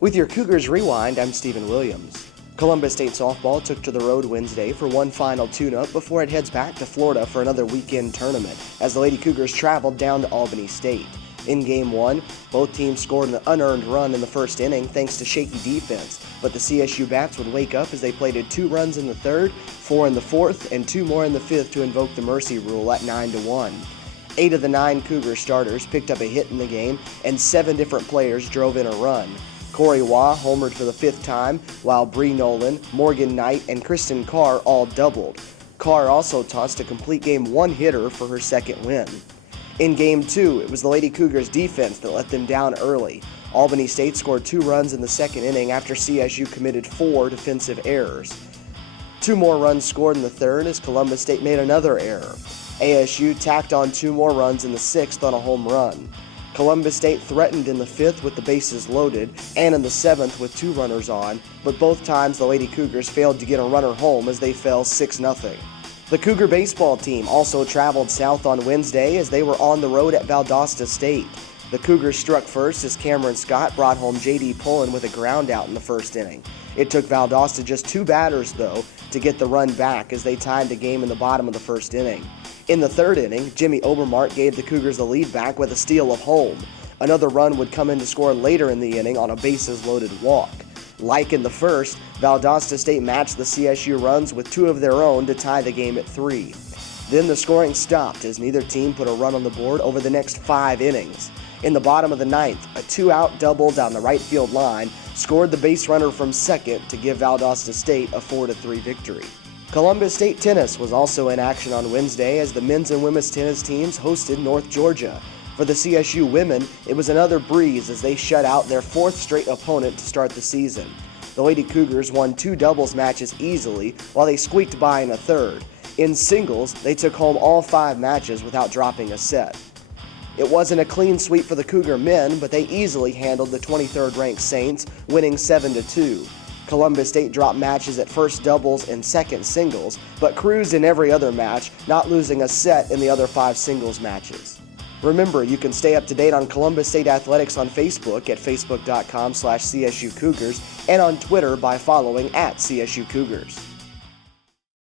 With your Cougars Rewind, I'm Stephen Williams. Columbus State softball took to the road Wednesday for one final tune-up before it heads back to Florida for another weekend tournament as the Lady Cougars traveled down to Albany State. In Game 1, both teams scored an unearned run in the first inning thanks to shaky defense, but the CSU Bats would wake up as they plated 2 runs in the third, 4 in the fourth, and 2 more in the fifth to invoke the mercy rule at 9-1. 8 of the 9 Cougar starters picked up a hit in the game, and 7 different players drove in a run. Corey Waugh homered for the 5th time, while Bree Nolan, Morgan Knight, and Kristen Carr all doubled. Carr also tossed a complete game 1 hitter for her second win. In Game 2, it was the Lady Cougars defense that let them down early. Albany State scored 2 runs in the second inning after CSU committed 4 defensive errors. 2 more runs scored in the third as Columbus State made another error. ASU tacked on 2 more runs in the 6th on a home run. Columbus State threatened in the 5th with the bases loaded and in the 7th with 2 runners on, but both times the Lady Cougars failed to get a runner home as they fell 6-0. The Cougar baseball team also traveled south on Wednesday as they were on the road at Valdosta State. The Cougars struck first as Cameron Scott brought home J.D. Pullen with a ground out in the first inning. It took Valdosta just 2 batters, though, to get the run back as they tied the game in the bottom of the first inning. In the third inning, Jimmy Obermark gave the Cougars the lead back with a steal of home. Another run would come in to score later in the inning on a bases-loaded walk. Like in the first, Valdosta State matched the CSU runs with 2 of their own to tie the game at 3. Then the scoring stopped as neither team put a run on the board over the next 5 innings. In the bottom of the 9th, a 2-out double down the right field line scored the base runner from second to give Valdosta State a 4-3 victory. Columbus State tennis was also in action on Wednesday as the men's and women's tennis teams hosted North Georgia. For the CSU women, it was another breeze as they shut out their 4th straight opponent to start the season. The Lady Cougars won 2 doubles matches easily while they squeaked by in a third. In singles, they took home all 5 matches without dropping a set. It wasn't a clean sweep for the Cougar men, but they easily handled the 23rd-ranked Saints, winning 7-2. Columbus State dropped matches at first doubles and second singles, but cruised in every other match, not losing a set in the other 5 singles matches. Remember, you can stay up to date on Columbus State Athletics on Facebook at facebook.com/CSU Cougars and on Twitter by following @CSU Cougars.